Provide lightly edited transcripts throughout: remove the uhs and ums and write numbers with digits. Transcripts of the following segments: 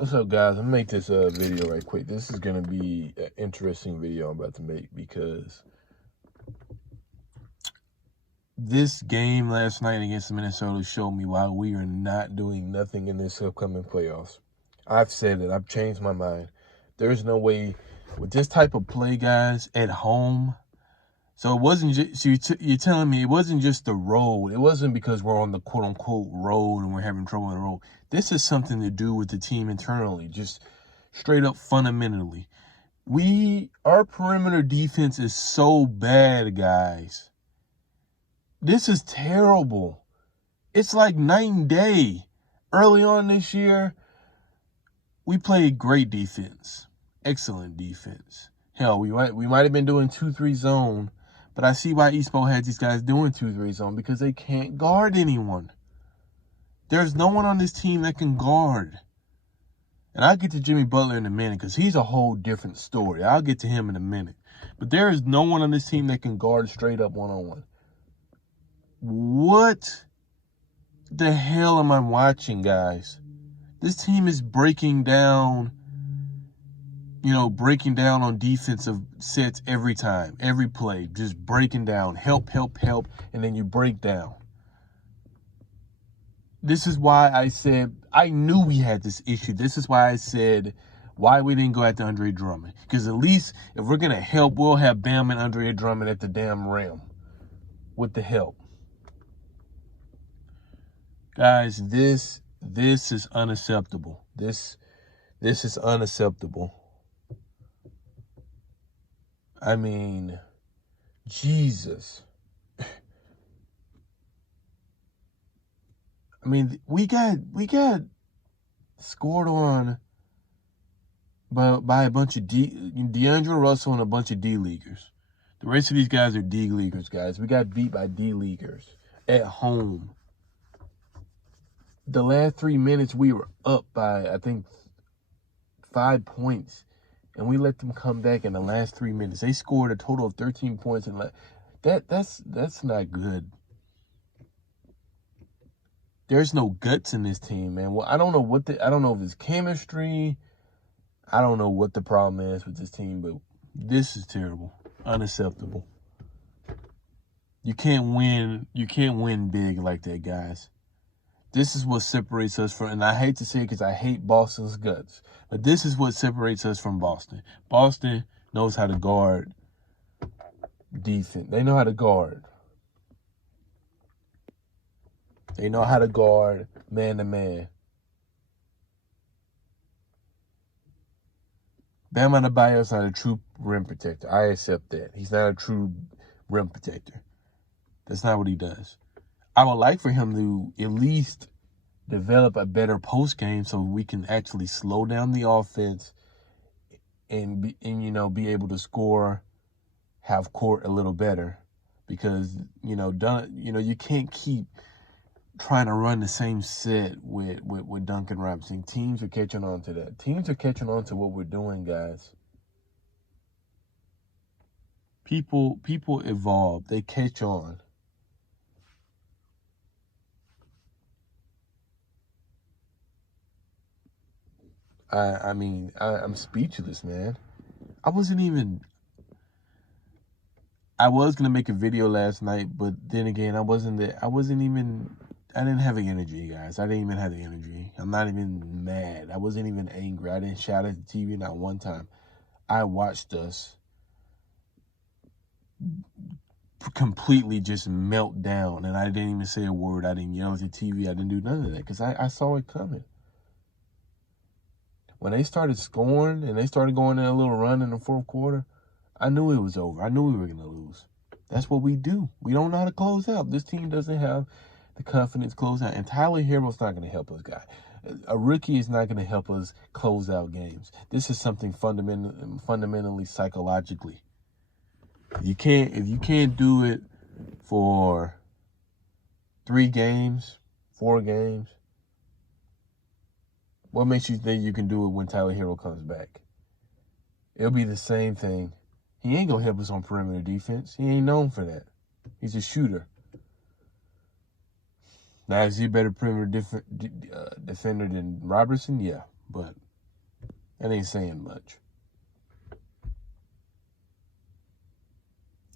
What's up, guys? I'm gonna make this video right quick. This is gonna be an interesting video I'm about to make because this game last night against Minnesota showed me why we are not doing nothing in this upcoming playoffs. I've said it. I've changed my mind. There's no way with this type of play, guys, at home. So it wasn't just, you're telling me it wasn't just the road. It wasn't because we're on the quote-unquote road and we're having trouble on the road. This is something to do with the team internally, just straight up fundamentally. Our perimeter defense is so bad, guys. This is terrible. It's like night and day. Early on this year, we played great defense, excellent defense. Hell, we might have been doing 2-3 zone. But I see why Eastbo has these guys doing 2-3 zone because they can't guard anyone. There's no one on this team that can guard. And I'll get to Jimmy Butler in a minute because he's a whole different story. I'll get to him in a minute. But there is no one on this team that can guard straight up one-on-one. What the hell am I watching, guys? This team is breaking down on defensive sets every time, every play, just breaking down, help, and then you break down. This is why I said, I knew we had this issue. This is why I said, why we didn't go after Andre Drummond. Because at least if we're going to help, we'll have Bam and Andre Drummond at the damn rim with the help. Guys, this is unacceptable. This is unacceptable. I mean, Jesus. I mean, we got scored on by a bunch of D'Angelo Russell and a bunch of D-leaguers. The rest of these guys are D-leaguers, guys. We got beat by D-leaguers at home. The last 3 minutes, we were up by, I think, 5 points. And we let them come back in the last 3 minutes. They scored a total of 13 points. That's not good. There's no guts in this team, man. Well, I don't know if it's chemistry. I don't know what the problem is with this team, but this is terrible. Unacceptable. You can't win big like that, guys. This is what separates us from, and I hate to say it because I hate Boston's guts, but this is what separates us from Boston. Boston knows how to guard defense. They know how to guard. They know how to guard man-to-man. Bam Adebayo is not a true rim protector. I accept that. He's not a true rim protector. That's not what he does. I would like for him to at least develop a better post game so we can actually slow down the offense and be able to score half court a little better, because you can't keep trying to run the same set with Duncan Robinson. Teams are catching on to that. Teams are catching on to what we're doing, guys. People evolve. They catch on. I'm speechless, man. I was going to make a video last night, but then again, I didn't have the energy, guys. I didn't even have the energy. I'm not even mad. I wasn't even angry. I didn't shout at the TV not one time. I watched us completely just melt down, and I didn't even say a word. I didn't yell at the TV. I didn't do none of that because I saw it coming. When they started scoring and they started going in a little run in the fourth quarter, I knew it was over. I knew we were going to lose. That's what we do. We don't know how to close out. This team doesn't have the confidence to close out. And Tyler Herro's not going to help us, guys. A rookie is not going to help us close out games. This is something fundamentally psychologically. If you can't do it for 3 games, 4 games, what makes you think you can do it when Tyler Herro comes back? It'll be the same thing. He ain't going to help us on perimeter defense. He ain't known for that. He's a shooter. Now, is he a better perimeter defender than Robertson? Yeah, but That ain't saying much.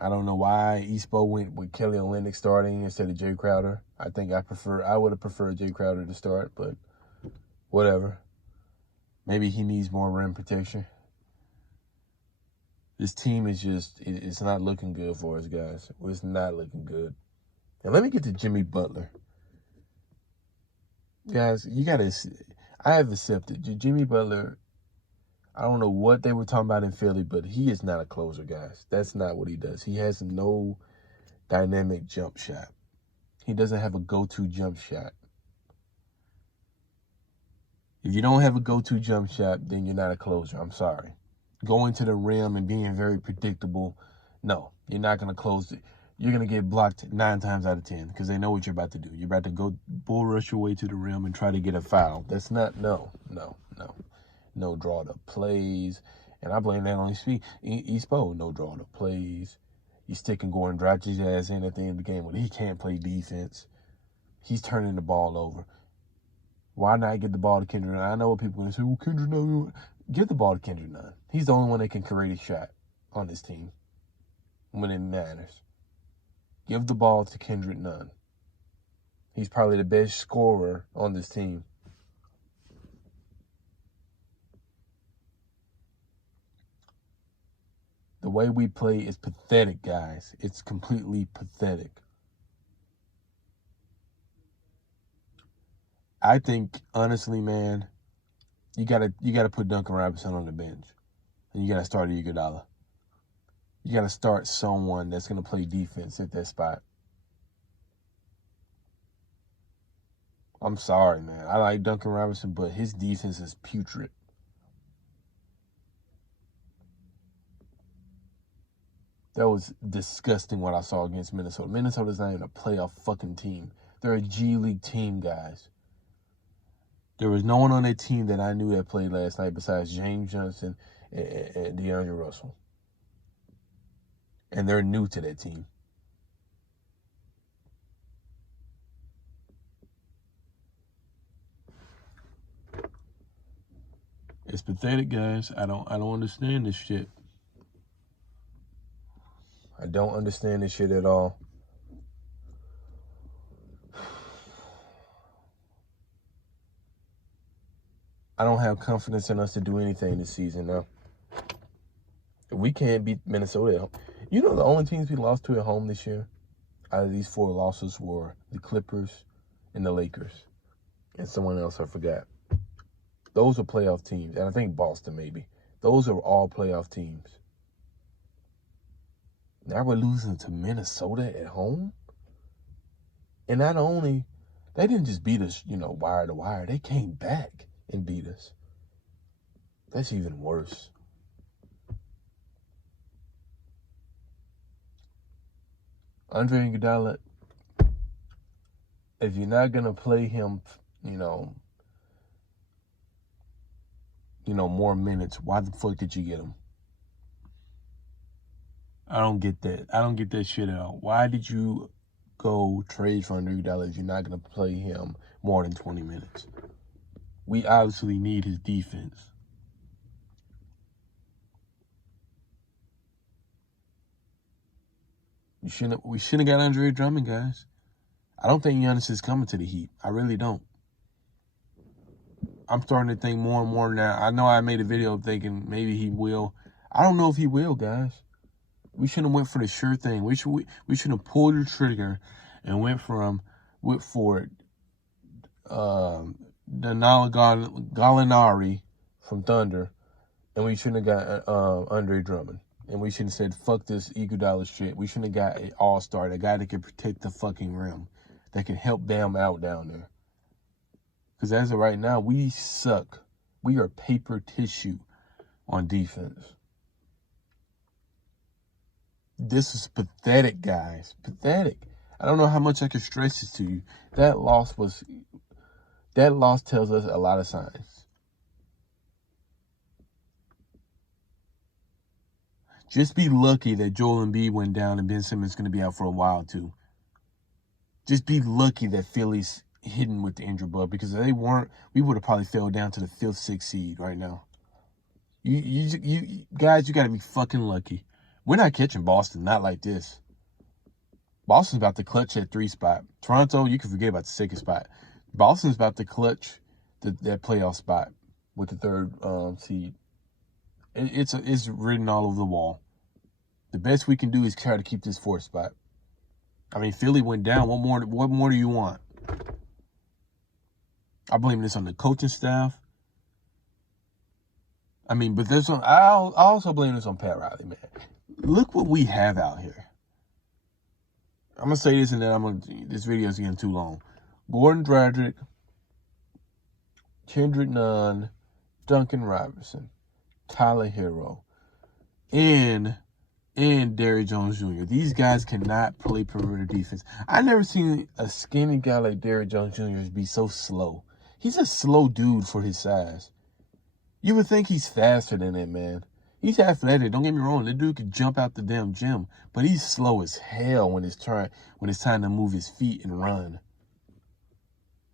I don't know why Espo went with Kelly Olynyk starting instead of Jay Crowder. I would have preferred Jay Crowder to start, but whatever. Maybe he needs more rim protection. This team is it's not looking good for us, guys. It's not looking good. And let me get to Jimmy Butler. Guys, I have accepted. Jimmy Butler, I don't know what they were talking about in Philly, but he is not a closer, guys. That's not what he does. He has no dynamic jump shot. He doesn't have a go-to jump shot. If you don't have a go-to jump shot, then you're not a closer. I'm sorry. Going to the rim and being very predictable, no, you're not going to close it. You're going to get blocked 9 times out of 10 because they know what you're about to do. You're about to go bull rush your way to the rim and try to get a foul. That's not, no draw up plays. And I blame that on Espo. No draw up plays. He's sticking Gordon Dragic's ass in at the end of the game when he can't play defense. He's turning the ball over. Why not get the ball to Kendrick Nunn? I know what people are going to say, well, Kendrick Nunn. Give the ball to Kendrick Nunn. He's the only one that can create a shot on this team when it matters. Give the ball to Kendrick Nunn. He's probably the best scorer on this team. The way we play is pathetic, guys. It's completely pathetic. I think, honestly, man, you gotta put Duncan Robinson on the bench, and you gotta start Iguodala. You gotta start someone that's gonna play defense at that spot. I'm sorry, man. I like Duncan Robinson, but his defense is putrid. That was disgusting what I saw against Minnesota. Minnesota's not even a playoff fucking team. They're a G League team, guys. There was no one on that team that I knew that played last night besides James Johnson and DeAndre Russell. And they're new to that team. It's pathetic, guys. I don't understand this shit. I don't understand this shit at all. I don't have confidence in us to do anything this season now. We can't beat Minnesota at home. You know the only teams we lost to at home this year out of these 4 losses were the Clippers and the Lakers. And someone else I forgot. Those are playoff teams. And I think Boston maybe. Those are all playoff teams. Now we're losing to Minnesota at home? And not only, they didn't just beat us, wire to wire. They came back and beat us. That's even worse. Andre Iguodala, if you're not going to play him, more minutes, why the fuck did you get him? I don't get that. I don't get that shit at all. Why did you go trade for Andre Iguodala if you're not going to play him more than 20 minutes? We obviously need his defense. We shouldn't have got Andre Drummond, guys. I don't think Giannis is coming to the Heat. I really don't. I'm starting to think more and more now. I know I made a video thinking maybe he will. I don't know if he will, guys. We shouldn't have went for the sure thing. We should have pulled the trigger and went for Danilo Gallinari from Thunder, and we shouldn't have got Andre Drummond. And we shouldn't have said, fuck this Iguodala shit. We shouldn't have got an all-star, a guy that can protect the fucking rim, that can help Bam out down there. Because as of right now, we suck. We are paper tissue on defense. This is pathetic, guys. Pathetic. I don't know how much I can stress this to you. That loss tells us a lot of signs. Just be lucky that Joel Embiid went down and Ben Simmons is going to be out for a while, too. Just be lucky that Philly's hidden with the injury bug, because if they weren't, we would have probably fell down to the 5th, 6th seed right now. You guys, you got to be fucking lucky. We're not catching Boston, not like this. Boston's about to clutch that 3 spot. Toronto, you can forget about the 2nd spot. Boston's about to clutch that playoff spot with the 3rd seed. It's written all over the wall. The best we can do is try to keep this 4th spot. I mean, Philly went down. What more do you want? I blame this on the coaching staff. I mean, but I also blame this on Pat Riley, man. Look what we have out here. I'm going to say this and then this video is getting too long. Gordon Dragic, Kendrick Nunn, Duncan Robinson, Tyler Hero, and Derrick Jones Jr. These guys cannot play perimeter defense. I never seen a skinny guy like Derrick Jones Jr. be so slow. He's a slow dude for his size. You would think he's faster than that, man. He's athletic. Don't get me wrong. That dude could jump out the damn gym, but he's slow as hell when it's time to move his feet and run.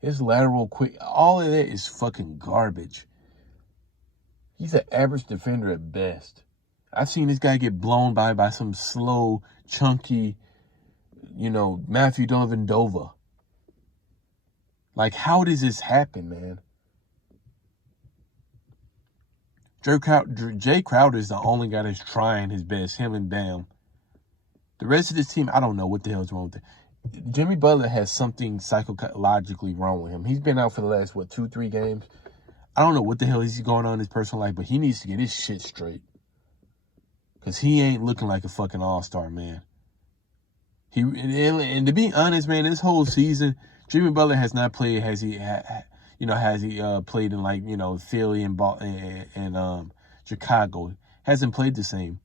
His lateral quick, all of that is fucking garbage. He's an average defender at best. I've seen this guy get blown by some slow, chunky, Matthew Dellavedova. Like, how does this happen, man? Jay Crowder is the only guy that's trying his best, him and Bam. The rest of this team, I don't know what the hell is wrong with it. Jimmy Butler has something psychologically wrong with him. He's been out for the last, 2-3 games? I don't know what the hell is going on in his personal life, but he needs to get his shit straight. Because he ain't looking like a fucking all-star, man. And to be honest, man, this whole season, Jimmy Butler has not played, has he played in Philly and Chicago? Hasn't played the same.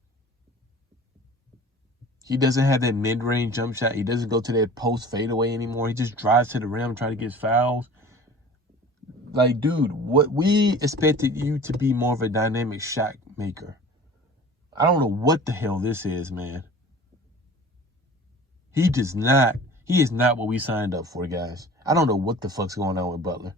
He doesn't have that mid-range jump shot. He doesn't go to that post fadeaway anymore. He just drives to the rim, try to get fouls. Like, dude, what we expected you to be more of a dynamic shot maker. I don't know what the hell this is, man. He is not what we signed up for, guys. I don't know what the fuck's going on with Butler.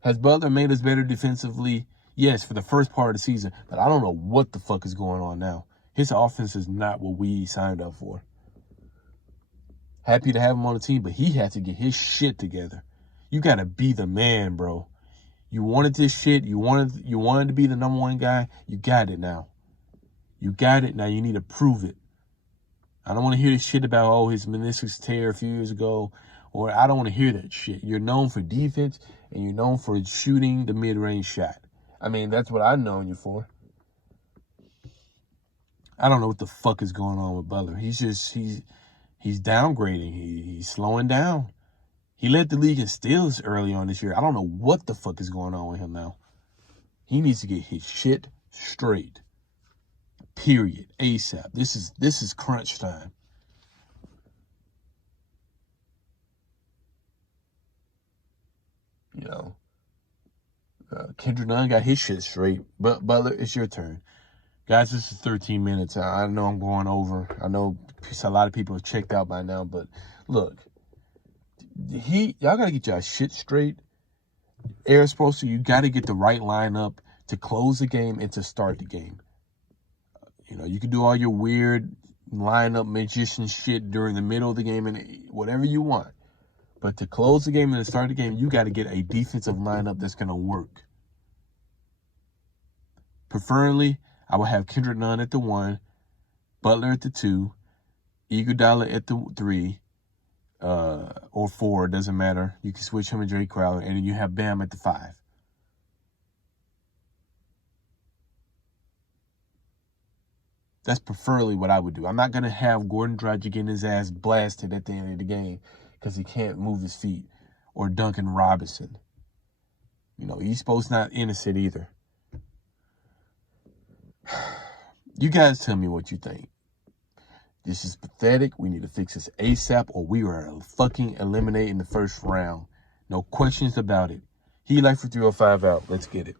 Has Butler made us better defensively? Yes, for the first part of the season. But I don't know what the fuck is going on now. His offense is not what we signed up for. Happy to have him on the team, but he had to get his shit together. You got to be the man, bro. You wanted this shit. You wanted to be the number 1 guy. You got it now. You got it. Now you need to prove it. I don't want to hear this shit about, his meniscus tear a few years ago. Or I don't want to hear that shit. You're known for defense, and you're known for shooting the mid-range shot. I mean, that's what I've known you for. I don't know what the fuck is going on with Butler. He's downgrading. He's slowing down. He led the league in steals early on this year. I don't know what the fuck is going on with him now. He needs to get his shit straight. Period. ASAP. This is crunch time. Kendrick Nunn got his shit straight. But Butler, it's your turn. Guys, this is 13 minutes. I know I'm going over. I know a lot of people have checked out by now, but look, y'all got to get y'all shit straight. Eric Spoelstra, you got to get the right lineup to close the game and to start the game. You can do all your weird lineup magician shit during the middle of the game and whatever you want. But to close the game and to start the game, you got to get a defensive lineup that's going to work. Preferably, I would have Kendrick Nunn at the 1, Butler at the 2, Iguodala at the 3, or 4, doesn't matter. You can switch him and Jay Crowder, and then you have Bam at the 5. That's preferably what I would do. I'm not going to have Gordon Dragic getting his ass blasted at the end of the game because he can't move his feet, or Duncan Robinson. East Coast not innocent either. You guys tell me what you think. This is pathetic. We need to fix this ASAP, or we are fucking eliminated in the first round. No questions about it. He Life for 305 out. Let's get it.